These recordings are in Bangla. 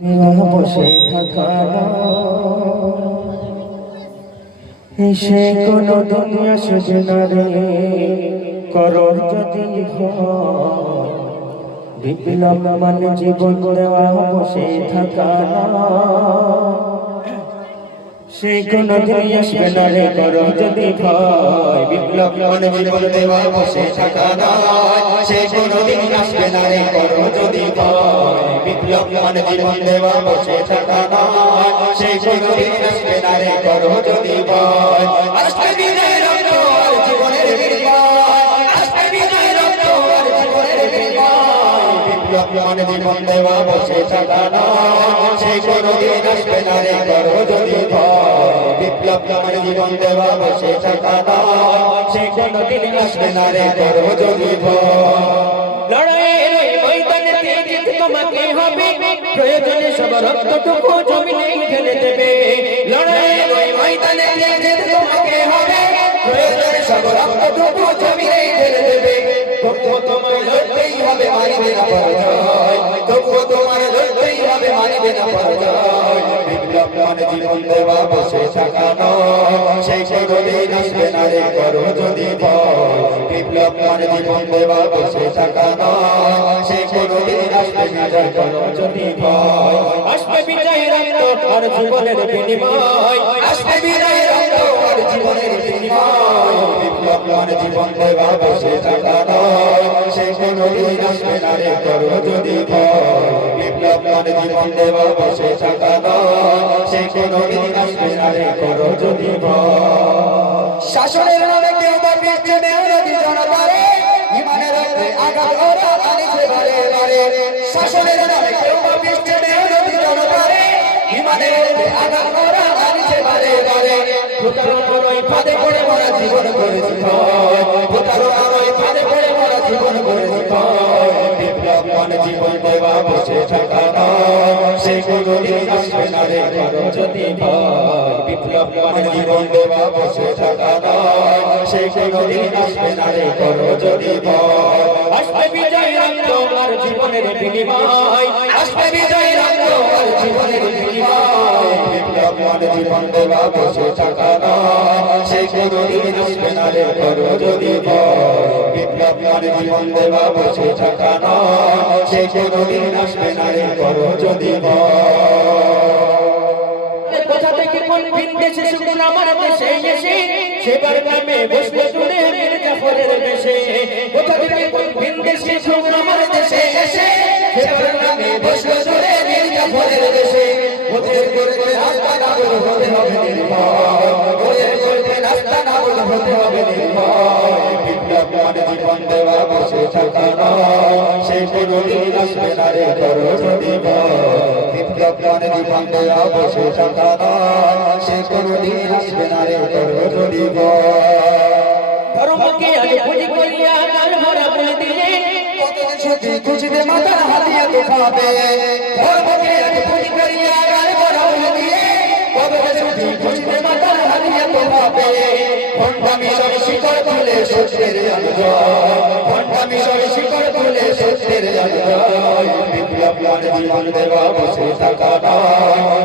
বসে থাকা সে কোনো দুনিয়া সুজনা রে করো যদি বিপ্লব মানে জীবন দেওয়া বসে থাকা সে কোনো দিন আসবে না রে করো যদি ভয় বিপ্লব মানে জীবন দেওয়া বসে থাকা সে কোনো দিন আসবে না রে করো যদি ভয় বিপ্লব মানে জীবন দেওয়া বসে থাকা সে কোনো দিন আসবে না রে করো যদি ভয় আসবে বিজয়ের রক্ত আর জীবনের বিজয় আসবে বিজয়ের রক্ত আর জীবনের বিজয় বিপ্লব মানে জীবন দেওয়া বসে থাকা সে কোনো দিন আসবে না রে করো যদি ভয় বিপ্লব মানে জীবন দেওয়া বসে থাকা সে কোনো দিন আসবে না রে করো যদি ভয় লড়াইয়ের ময়দানে জিত তোমাকে হবে প্রয়োজনে সব রক্তটুকু জমিনে ঢেলে দেবে লড়াইয়ের ময়দানে জিত তোমাকে হবে প্রয়োজনে সব রক্তটুকু জমিনে ঢেলে দেবে তবুও তোমার লড়তেই হবে মানিবে না পরাজয় তবুও তোমার লড়তেই হবে মানিবে না পরাজয় বিপ্লব মানে জীবন দেওয়া বসে থাকা সেই কোনোদিন আসবে না রে করো যদি ভয় বিপ্লব মানে জীবন দেওয়া বসে থাকা সেই কোনোদিন আসবে না রে করো যদি ভয় আসবে বিজয়ের রক্ত আর জীবনের বিনিময় আসবে বিজয়ের রক্ত আর জীবনের বিনিময় বিপ্লব মানে জীবন দেওয়া বসে থাকা সেই কোনোদিন আসবে না রে করো যদি ভয় বিপ্লব মানে জীবন দেওয়া বসে থাকা সেই কোনোদিন আসবে না রে করো যদি ভয় শাসনের নামে কেউ বা পিছনে যদি জনতারে ইমানের রক্তে আঘাত ওরা আনিছে বারে বারে শাসনের নামে কেউ বা পিছনে যদি জনতারে ইমানের রক্তে আঘাত ওরা আনিছে বারে বারে ভূতারো আরোই ফাঁদে পড়ে মরা জীবন করেছি ভয় ভূতারো আরোই ফাঁদে পড়ে মরা জীবন করেছি ভয় বিপ্লব মানে জীবন দেওয়া বসে থাকা সে কোনোদিন আসবে না রে করো যদি ভয় বিপ্লব মানে জীবন দেওয়া বসে থাকা সে কোনোদিন আসবে না রে করো যদি ভয় আসবে বিজয় রক্ত আর জীবনের বিনিময় আসবে বিজয় রক্ত আর জীবনের বিনিময় বিপ্লব মানে জীবন দেওয়া বসে থাকা সে কোনোদিন আসবে না রে করো যদি ভয় বিপ্লব মানে জীবন দেওয়া বসে থাকা সে কোনোদিন আসবে না রে করো যদি কোথা থেকে কোন ভিন দেশে শুকুন আমার দেশে এসে সেবার নামে বসলো জুড়ে মীর জাফরের দেশে কোথা থেকে কোন ভিন দেশে শুকুন আমার দেশে এসে সেবার নামে বসলো জুড়ে মীর জাফরের দেশে ওদের করতে রাস্তা না বলে হতে হবে নির্ভয় ওদের করতে রাস্তা না বলে হতে হবে নির্ভয় বিপ্লব মানে জীবন দেওয়া বসে থাকা সে কোনোদিন আসবে না রে করো যদি ভয় বিপ্লব মানে জীবন দেওয়া বসে থাকা সে কোনোদিন আসবে না রে করো যদি ভয় ধর্মকে আজ পুঁজি করিয়া কাল ভরা বলে দিয়ে কত সুখী খুশিতে মাথা হাতিয়া দেখাবে ধর্মকে আজ পুঁজি করিয়া কাল ভরা বলে দিয়ে কত সুখী খুশিতে মাথা হাতিয়া দেখাবে ভণ্ডামি সব শিকড় তুলে সত্যের আলোয় ভণ্ডামি সব শিকড় তুলে সত্যের আলোয় বিপ্লব মানে জীবন দেওয়া বসে থাকা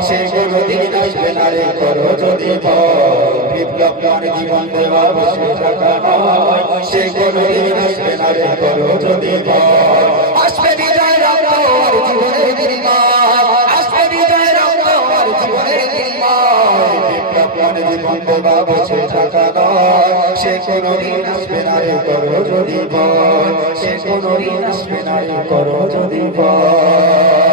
সে কোনোদিন আসবে না রে করো যদি ভয় বিপ্লব মানে জীবন দেওয়া বসে থাকা সে কোনোদিন আসবে না রে করো যদি ভয় আসবে বিজয় রক্ত আর জীবনের বিনিময় আসবে বিজয় রক্ত আর জীবনের বিনিময় বিপ্লব মানে জীবন দেওয়া বসে থাকা সে কোনোদিন আসবে না রে করো যদি ভয় সে কোনোদিন আসবে না রে করো যদি ভয়